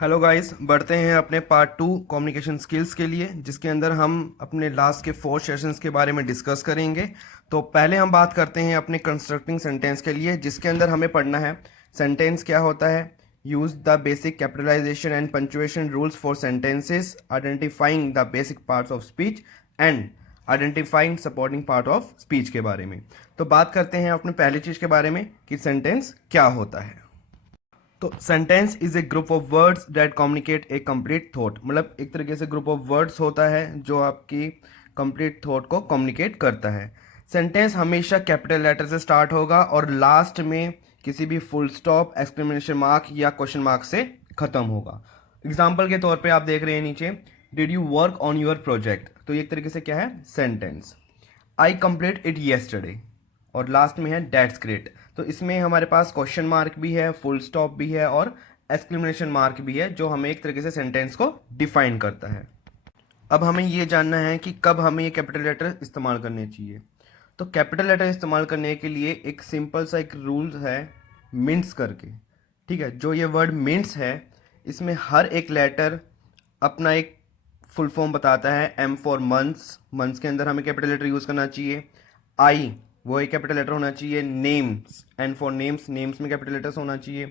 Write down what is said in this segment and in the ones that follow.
Hello guys, बढ़ते हैं अपने पार्ट 2 कम्युनिकेशन स्किल्स के लिए, जिसके अंदर हम अपने लास्ट के 4 सेशंस के बारे में डिस्कस करेंगे। तो पहले हम बात करते हैं अपने कंस्ट्रक्टिंग सेंटेंस के लिए, जिसके अंदर हमें पढ़ना है सेंटेंस क्या होता है, use the basic capitalisation and punctuation rules for sentences, identifying the basic parts of speech and identifying supporting part of speech के बारे में। तो बात करते हैं अपने पहली चीज़ के बारे में कि सेंटेंस क्या होता है। तो sentence is a group of words that communicate A complete thought, मतलब एक तरीके से ग्रुप ऑफ वर्ड्स होता है जो आपकी कंप्लीट थॉट को कम्युनिकेट करता है। सेंटेंस हमेशा कैपिटल लेटर से स्टार्ट होगा और लास्ट में किसी भी फुल स्टॉप, एक्सक्लेमेशन मार्क या क्वेश्चन मार्क से खत्म होगा। एग्जाम्पल के तौर पे आप देख रहे हैं नीचे, did you work on your project, तो ये एक तरीके से क्या है sentence. I complete it yesterday, और लास्ट में है दैट्स ग्रेट। तो इसमें हमारे पास क्वेश्चन मार्क भी है, फुल स्टॉप भी है और एक्सक्लेमेशन मार्क भी है, जो हमें एक तरीके से सेंटेंस को डिफाइन करता है। अब हमें ये जानना है कि कब हमें ये कैपिटल लेटर इस्तेमाल करने चाहिए। तो कैपिटल लेटर इस्तेमाल करने के लिए एक सिंपल सा एक रूल है, मिंट्स करके। ठीक है, जो ये वर्ड मिंट्स है, इसमें हर एक लेटर अपना एक फुल फॉर्म बताता है। एम फॉर मंथ्स, मंथ्स के अंदर हमें कैपिटल लेटर यूज़ करना चाहिए। आई, वो एक कैपिटल लेटर होना चाहिए। Names, an for names, names में कैपिटल लेटर्स होना चाहिए।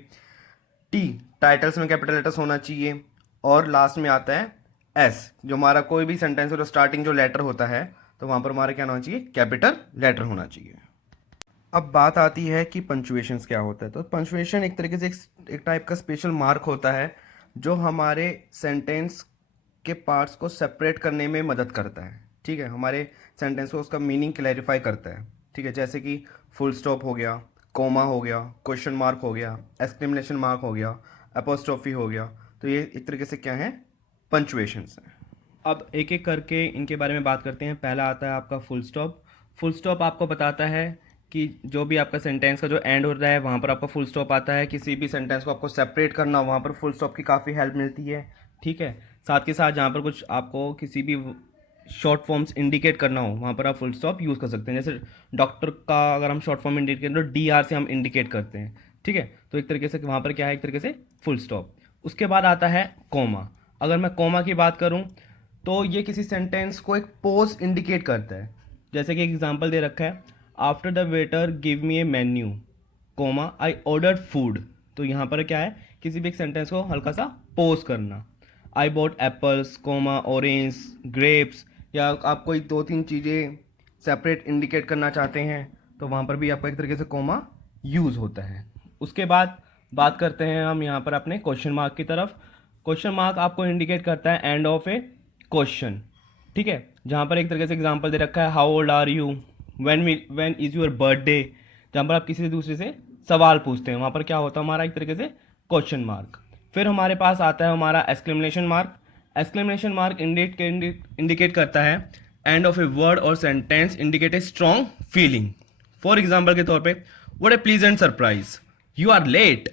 टी, टाइटल्स में कैपिटल लेटर्स होना चाहिए। और लास्ट में आता है एस, जो हमारा कोई भी सेंटेंस हो स्टार्टिंग जो लेटर होता है, तो वहाँ पर हमारा क्या होना चाहिए, कैपिटल लेटर होना चाहिए। अब बात आती है कि पंचुएशंस क्या होता है। तो पंचुएशन एक तरीके से एक टाइप का स्पेशल मार्क होता है जो हमारे सेंटेंस के पार्ट्स को सेपरेट करने में मदद करता है। ठीक है, हमारे सेंटेंस को उसका मीनिंग क्लैरिफाई करता है। ठीक है, जैसे कि फुल स्टॉप हो गया, कोमा हो गया, क्वेश्चन मार्क हो गया, एक्सक्लेमेशन मार्क हो गया, अपोस्ट्रोफी हो गया। तो ये एक तरीके से क्या है, पंचुएशंस हैं। अब एक एक करके इनके बारे में बात करते हैं। पहला आता है आपका फुल स्टॉप। फुल स्टॉप आपको बताता है कि जो भी आपका सेंटेंस का जो एंड हो रहा है वहाँ पर आपका फुल स्टॉप आता है। किसी भी सेंटेंस को आपको सेपरेट करना हो वहाँ पर फुल स्टॉप की काफ़ी हेल्प मिलती है। ठीक है, साथ के साथ जहाँ पर कुछ आपको किसी भी शॉर्ट फॉर्म्स इंडिकेट करना हो वहाँ पर आप फुल स्टॉप यूज़ कर सकते हैं। जैसे डॉक्टर का अगर हम शॉर्ट फॉर्म इंडिकेट करें तो DR से हम इंडिकेट करते हैं। ठीक है, तो एक तरीके से वहाँ पर क्या है, एक तरीके से फुल स्टॉप। उसके बाद आता है कोमा। अगर मैं कोमा की बात करूँ तो ये किसी सेंटेंस को एक पोज इंडिकेट करता है। जैसे कि एग्जांपल दे रखा है, after the waiter give me a menu comma I order food. तो यहाँ पर क्या है, किसी भी एक सेंटेंस को हल्का सा पोज करना। I bought apples comma orange grapes, या आप कोई 2-3 चीज़ें सेपरेट इंडिकेट करना चाहते हैं तो वहाँ पर भी आपका एक तरीके से कोमा यूज़ होता है। उसके बाद बात करते हैं हम यहाँ पर अपने क्वेश्चन मार्क की तरफ। क्वेश्चन मार्क आपको इंडिकेट करता है एंड ऑफ ए क्वेश्चन। ठीक है, जहाँ पर एक तरीके से एग्जांपल दे रखा है, how old are you, when is your birthday. जहाँ पर आप किसी से दूसरे से सवाल पूछते हैं वहाँ पर क्या होता है हमारा एक तरीके से क्वेश्चन मार्क। फिर हमारे पास आता है हमारा exclamation mark. Exclamation mark indicate करता है एंड ऑफ ए वर्ड और sentence, indicate a strong feeling. For example के तौर पे, what a pleasant surprise, you are late,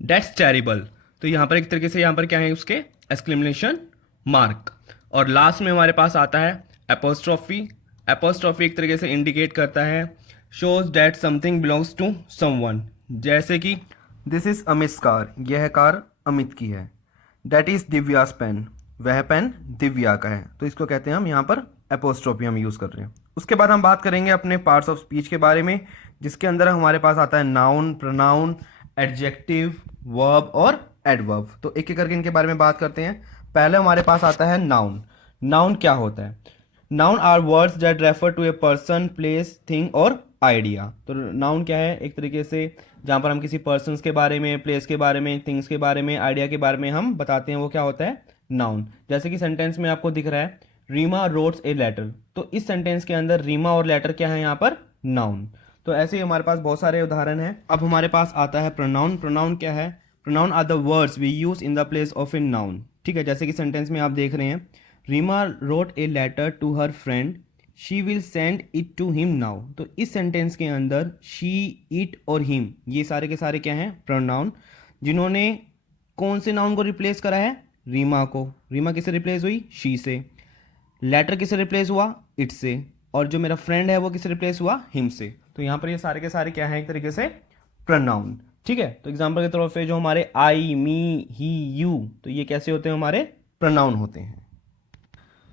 that's terrible. तो यहाँ पर एक तरीके से यहाँ पर क्या है उसके एक्सक्लेमेशन मार्क। और लास्ट में हमारे पास आता है एपोस्ट्रॉफी। एपोस्ट्रॉफी एक तरीके से इंडिकेट करता है shows that something belongs to someone. जैसे कि दिस इज अमित कार, यह कार अमित की है। दैट इज दिव्यास पेन, वह पेन दिव्या का है। तो इसको कहते हैं हम यहाँ पर एपोस्ट्रोफी हम यूज़ कर रहे हैं। उसके बाद हम बात करेंगे अपने पार्ट्स ऑफ स्पीच के बारे में, जिसके अंदर हमारे पास आता है नाउन, प्रोनाउन, एडजेक्टिव, वर्ब और एडवर्ब। तो एक एक करके इनके बारे में बात करते हैं। पहले हमारे पास आता है नाउन। नाउन क्या होता है? Noun are words that refer to a person, place, thing और आइडिया। तो नाउन क्या है, एक तरीके से जहाँ पर हम किसी पर्सन्स के बारे में, प्लेस के बारे में, थिंग्स के बारे में, आइडिया के बारे में हम बताते हैं, वो क्या होता है, नाउन। जैसे कि सेंटेंस में आपको दिख रहा है, रीमा रोट्स ए लेटर। तो इस सेंटेंस के अंदर रीमा और लेटर क्या है यहाँ पर, नाउन। तो ऐसे ही हमारे पास बहुत सारे उदाहरण हैं। अब हमारे पास आता है प्रोनाउन। प्रोनाउन क्या है? Pronoun are the words we use in the place of a noun. ठीक है, जैसे कि सेंटेंस में आप देख रहे हैं, Reema wrote a letter to her friend, she will send it to him now. तो इस सेंटेंस के अंदर शी, इट और हिम, ये सारे के सारे क्या हैं, प्रोनाउन, जिन्होंने कौन से नाउन को रिप्लेस करा है, रीमा को। रीमा किससे रिप्लेस हुई, शी से। लेटर किससे रिप्लेस हुआ, इट से। और जो मेरा फ्रेंड है वो किससे रिप्लेस हुआ, हिम से। तो यहाँ पर ये सारे के सारे क्या हैं, एक तरीके से प्रोनाउन। ठीक है, तो एग्जाम्पल के तौर पे जो हमारे आई, मी, ही, यू, तो ये कैसे होते हैं, हमारे प्रोनाउन होते हैं।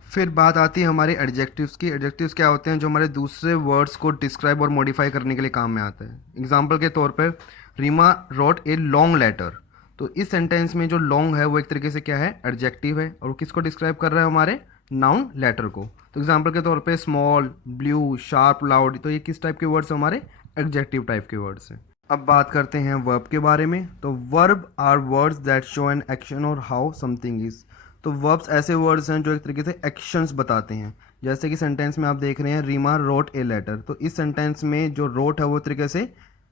फिर बात आती है हमारे एडजेक्टिव्स की। एडजेक्टिव्स क्या होते हैं? जो हमारे दूसरे वर्ड्स को डिस्क्राइब और मॉडिफाई करने के लिए काम में आता है। एग्जाम्पल के तौर पर Reema wrote a long letter, तो इस सेंटेंस में जो लॉन्ग है वो एक तरीके से क्या है? एडजेक्टिव है, और वो किसको डिस्क्राइब कर रहा है? हमारे नाउन लेटर को। तो एग्जाम्पल के तौर पे स्मॉल, ब्लू, शार्प, लाउड, तो ये किस टाइप के वर्ड्स हैं? हमारे एडजेक्टिव टाइप के वर्ड्स हैं। अब बात करते हैं वर्ब के बारे में। तो verb are words that show an action और हाउ समथिंग इज। तो वर्ब्स ऐसे वर्ड्स हैं जो एक तरीके से एक्शंस बताते हैं। जैसे कि सेंटेंस में आप देख रहे हैं रीमा रोट ए लेटर, तो इस सेंटेंस में जो रोट है वो तरीके से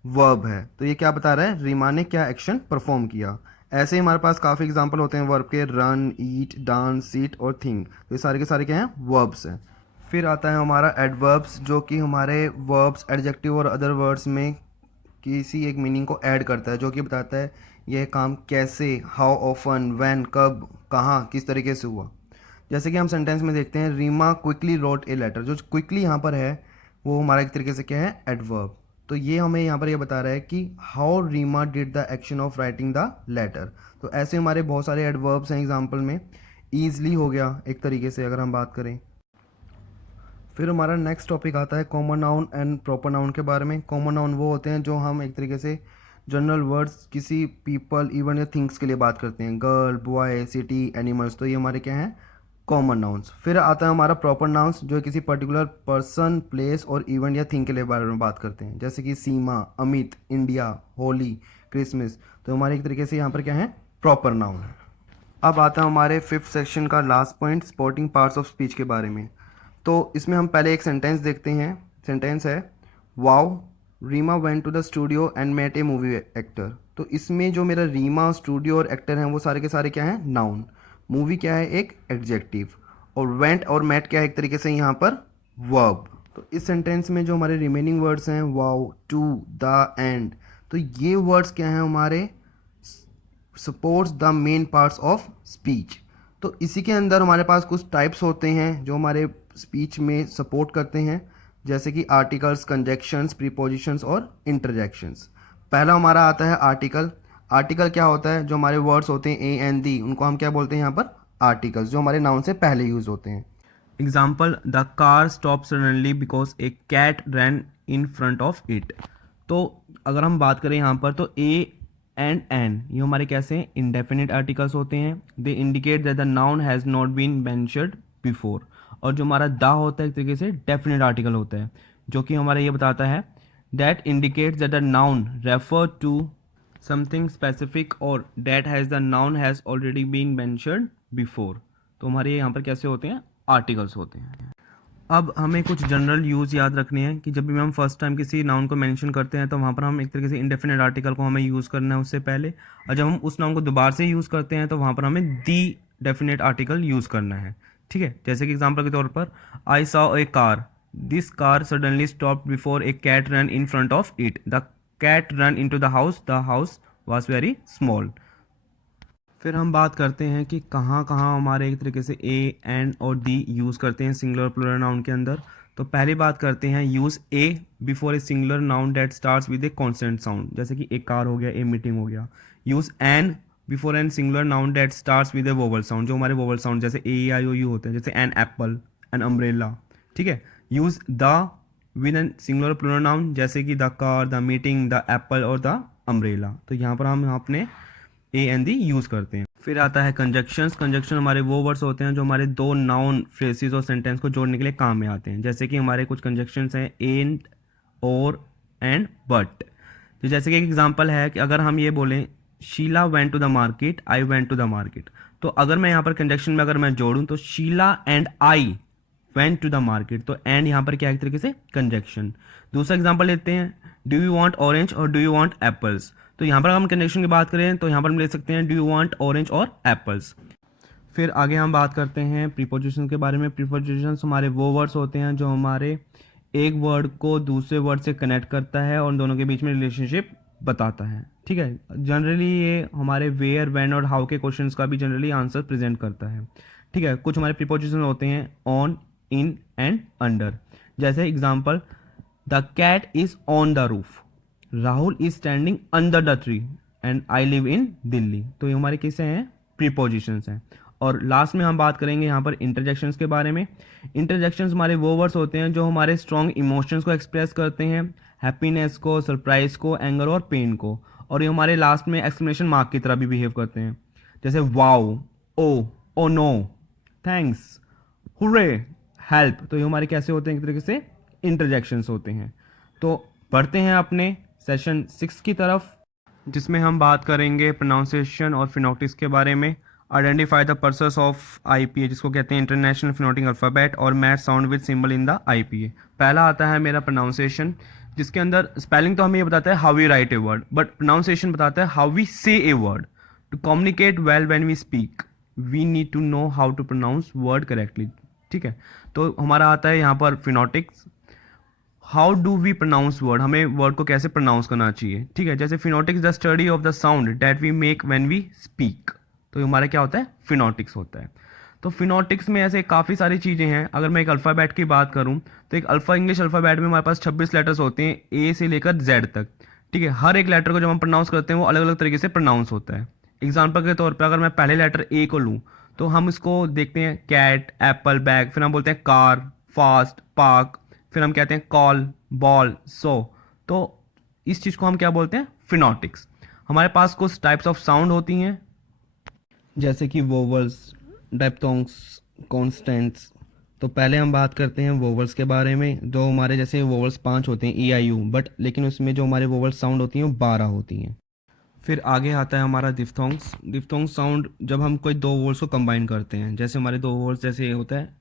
वर्ब है, तो ये क्या बता रहा है? रीमा ने क्या एक्शन परफॉर्म किया। ऐसे ही हमारे पास काफ़ी एग्जांपल होते हैं वर्ब के, रन, ईट, डांस, सीट और थिंक, तो ये सारे के सारे क्या हैं? वर्ब्स हैं। फिर आता है हमारा एडवर्ब्स, जो कि हमारे वर्ब्स, एडजेक्टिव और अदर वर्ड्स में किसी एक मीनिंग को ऐड करता है, जो कि बताता है यह काम कैसे, हाउ ऑफन, व्हेन, कब, कहाँ, किस तरीके से हुआ। जैसे कि हम सेंटेंस में देखते हैं Reema quickly wrote a letter, जो क्विकली यहाँ पर है वो हमारा एक तरीके से क्या है? एडवर्ब। तो ये हमें यहाँ पर ये बता रहा है कि how Reema did the action of writing the letter. तो ऐसे हमारे बहुत सारे एडवर्ब्स हैं एग्जाम्पल में। ईजली हो गया एक तरीके से अगर हम बात करें। फिर हमारा नेक्स्ट टॉपिक आता है common noun and proper noun के बारे में। कॉमन नाउन वो होते हैं जो हम एक तरीके से जनरल वर्ड्स किसी पीपल, इवन या थिंग्स के लिए बात करते हैं, गर्ल, बॉय, सिटी, एनिमल्स, तो ये हमारे क्या हैं? Common nouns. फिर आता है हमारा प्रॉपर नाउन्स, जो किसी पर्टिकुलर पर्सन, प्लेस और इवेंट या थिंग के लिए बारे में बात करते हैं, जैसे कि सीमा, अमित, इंडिया, होली, क्रिसमस, तो हमारे एक तरीके से यहाँ पर क्या है? प्रॉपर नाउन है। अब आता है हमारे फिफ्थ सेक्शन का last point, sporting parts of speech के बारे में। तो इसमें हम पहले एक सेंटेंस देखते हैं। सेंटेंस है wow Reema went to the studio and met a movie actor. तो इसमें जो मेरा रीमा, स्टूडियो और एक्टर हैं वो सारे के सारे क्या हैं? नाउन। मूवी क्या है? एक एडजेक्टिव। और वेंट और मेट क्या है? एक तरीके से यहाँ पर वर्ब। तो इस सेंटेंस में जो हमारे रिमेनिंग वर्ड्स हैं वाओ, टू, द, एंड, तो ये वर्ड्स क्या हैं? हमारे supports the main parts of speech. तो इसी के अंदर हमारे पास कुछ टाइप्स होते हैं जो हमारे स्पीच में सपोर्ट करते हैं, जैसे कि आर्टिकल्स, कंजक्शंस, प्रीपोजिशंस और इंटरजेक्शंस। पहला हमारा आता है आर्टिकल। आर्टिकल क्या होता है? जो हमारे वर्ड्स होते हैं ए एंड दी, उनको हम क्या बोलते हैं यहाँ पर? आर्टिकल्स, जो हमारे नाउन से पहले यूज होते हैं। Example, the car stop suddenly because a cat ran in front of it. तो अगर हम बात करें यहाँ पर, तो ए एंड एन ये हमारे कैसे हैं? इंडेफिनिट आर्टिकल्स होते हैं। They indicate that the noun has not been mentioned before. और जो हमारा द होता है एक तरीके से डेफिनेट आर्टिकल होता है, जो कि हमारा ये बताता है that indicates that the noun refer to something specific और that has the noun has already been mentioned before. तो हमारे यहाँ पर कैसे होते हैं? आर्टिकल्स होते हैं। अब हमें कुछ जनरल यूज़ याद रखने हैं कि जब भी हम फर्स्ट टाइम किसी नाउन को मेंशन करते हैं तो वहाँ पर हम एक तरीके से इंडेफिनिट आर्टिकल को हमें यूज़ करना है उससे पहले, और जब हम उस नाउन को दोबारा से यूज़ करते हैं तो वहाँ पर हमें दी डेफिनेट आर्टिकल यूज़ करना है। ठीक है, जैसे कि एग्जांपल के तौर पर I saw a car, this car suddenly stopped before a cat run in front of it, the cat run into the house was very small. फिर हम बात करते हैं कि कहाँ कहाँ हमारे एक तरीके से ए, एंड और दी यूज़ करते हैं सिंगुलर प्लूरल नाउन के अंदर। तो पहली बात करते हैं use A before a singular noun that starts with A consonant sound, जैसे कि ए कार हो गया, ए मीटिंग हो गया। Use an before N singular noun that starts with A vowel sound, जो हमारे वोवल साउंड जैसे ए, आई, ओ, यू होते हैं, जैसे एन एप्पल, एन अम्ब्रेला। ठीक है, use the with an singular plural noun, जैसे कि the car, the meeting, the apple और द अम्ब्रेला। तो यहाँ पर हम अपने ए एंड दी यूज़ करते हैं। फिर आता है कंजक्शंस। कंजक्शन हमारे वो वर्ड्स होते हैं जो हमारे दो नाउन, फ्रेजेस और सेंटेंस को जोड़ने के लिए काम में आते हैं, जैसे कि हमारे कुछ कंजक्शंस हैं एंड, और, एंड, बट। तो जैसे कि एक एग्जांपल है कि अगर हम ये बोलें Sheela went to the market, I went to the market, तो अगर मैं यहाँ पर कंजक्शन में अगर मैं जोड़ूँ तो Sheela and I went to the market, तो एंड यहाँ पर क्या है? एक तरीके से कंजक्शन। दूसरा एग्जांपल लेते हैं, डू यू वांट ऑरेंज और डू यू वांट एप्पल्स। तो यहाँ पर हम कंजक्शन की बात करें तो यहाँ पर हम ले सकते हैं डू यू वांट ऑरेंज और एप्पल्स। फिर आगे हम बात करते हैं प्रीपोजिशन के बारे में। प्रीपोजिशंस हमारे वो वर्ड्स होते हैं जो हमारे एक वर्ड को दूसरे वर्ड से कनेक्ट करता है और उन दोनों के बीच में रिलेशनशिप बताता है। ठीक है, जनरली ये हमारे वेयर, व्हेन और हाउ के क्वेश्चंस का भी जनरली आंसर प्रेजेंट करता है। ठीक है, कुछ हमारे प्रीपोजिशन होते हैं ऑन, इन एंड अंडर। जैसे example, the cat is on the roof, Rahul is standing under the tree and I live in Delhi. तो ये हमारे किससे हैं, प्रीपोजिशंस हैं। और लास्ट में हम बात करेंगे यहाँ पर इंटरजेक्शंस के बारे में। इंटरजेक्शंस हमारे वो वर्ड्स होते हैं जो हमारे स्ट्रॉन्ग इमोशंस को एक्सप्रेस करते हैं, हैप्पीनेस को, सरप्राइज को, एंगर और पेन को। और ये हमारे लास्ट में एक्सक्लेमेशन मार्क की तरह भी बिहेव करते हैं, जैसे wow, oh no, thanks, hurray, help. तो ये हमारे कैसे होते हैं, एक तरीके से इंटरजेक्शंस होते हैं। तो पढ़ते हैं अपने सेशन 6 की तरफ, जिसमें हम बात करेंगे प्रोनाउंसिएशन और फिनोटिक्स के बारे में। Identify the purpose of IPA, जिसको कहते हैं इंटरनेशनल फिनोटिक अल्फ़ाबेट, और match sound with symbol in the IPA. पहला आता है मेरा प्रोनाउंसिएशन, जिसके अंदर स्पेलिंग तो हमें ये बताता है how we write a word, but pronunciation बताता है how we say a word. To communicate well when we speak we need to know how to pronounce word correctly. ठीक है, तो हमारा आता है यहाँ पर phonetics, how do we pronounce word, हमें वर्ड को कैसे प्रोनाउंस करना चाहिए। ठीक है, जैसे phonetics the study of the sound that we make when we speak. तो ये हमारा क्या होता है, फिनोटिक्स होता है। तो फिनोटिक्स में ऐसे काफ़ी सारी चीज़ें हैं। अगर मैं एक अल्फ़ाबेट की बात करूं तो एक इंग्लिश अल्फ़ाबेट में हमारे पास 26 लेटर्स होते हैं, ए से लेकर जेड तक। ठीक है, हर एक लेटर को जब हम प्रोनाउंस करते हैं वो अलग अलग तरीके से प्रोनाउंस होता है। एग्जाम्पल के तौर पर अगर मैं पहले लेटर ए को लूँ तो हम इसको देखते हैं कैट, एप्पल, बैग, फिर हम बोलते हैं कार, फास्ट, पार्क, फिर हम कहते हैं कॉल, बॉल, सो। तो इस चीज़ को हम क्या बोलते हैं, फिनोटिक्स। हमारे पास कुछ टाइप्स ऑफ साउंड होती हैं, जैसे कि वोवल्स, डायप्थोंग्स, कॉन्स्टेंट्स। तो पहले हम बात करते हैं वोवल्स के बारे में। जो हमारे जैसे वोवल्स 5 होते हैं, ई आई यू, बट लेकिन उसमें जो हमारे वोवल्स साउंड होती हैं वो 12 होती हैं। फिर आगे आता है हमारा डिफ्थोंग्स। डिफ्थोंग्स साउंड जब हम कोई दो वोवल्स को कंबाइन करते हैं, जैसे हमारे दो वोवल्स, जैसे होता है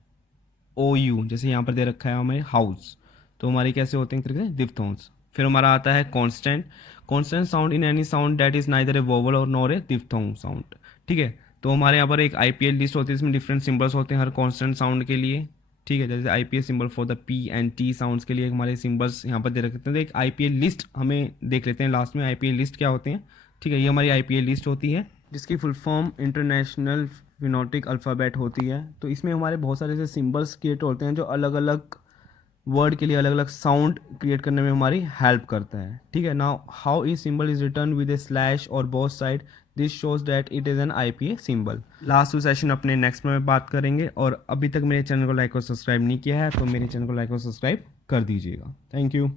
ओ यू, जैसे यहाँ पर दे रखा है हमें हाउस, तो हमारी कैसे होते हैं, एक तरीके से डिफ्थोंग्स। फिर हमारा आता है constant. Constant sound in any sound that is neither A vowel और नॉर ए डिफ्थोंग साउंड। ठीक है, तो हमारे यहाँ पर एक आईपीएल लिस्ट होती है, इसमें डिफरेंट सिंबल्स होते हैं हर कॉन्स्टेंट साउंड के लिए। ठीक है, जैसे IPL symbol for the P and T sounds के लिए हमारे सिंबल्स यहाँ पर दे रखते हैं। तो एक आईपीएल लिस्ट हमें देख लेते हैं लास्ट में, आईपीएल लिस्ट क्या होते हैं। ठीक है, ये हमारी आईपीएल लिस्ट होती है, जिसकी फुल फॉर्म इंटरनेशनल फिनोटिक अल्फ़ाबेट होती है। तो इसमें हमारे बहुत सारे ऐसे सिंबल्स क्रिएट होते हैं जो अलग अलग वर्ड के लिए अलग अलग साउंड क्रिएट करने में हमारी हेल्प करता है। ठीक है, now how e symbol is written with a slash और both side, this shows that it is an IPA symbol. Last session अपने नेक्स्ट में बात करेंगे। और अभी तक मेरे चैनल को लाइक और सब्सक्राइब नहीं किया है तो मेरे चैनल को लाइक और सब्सक्राइब कर दीजिएगा। Thank you.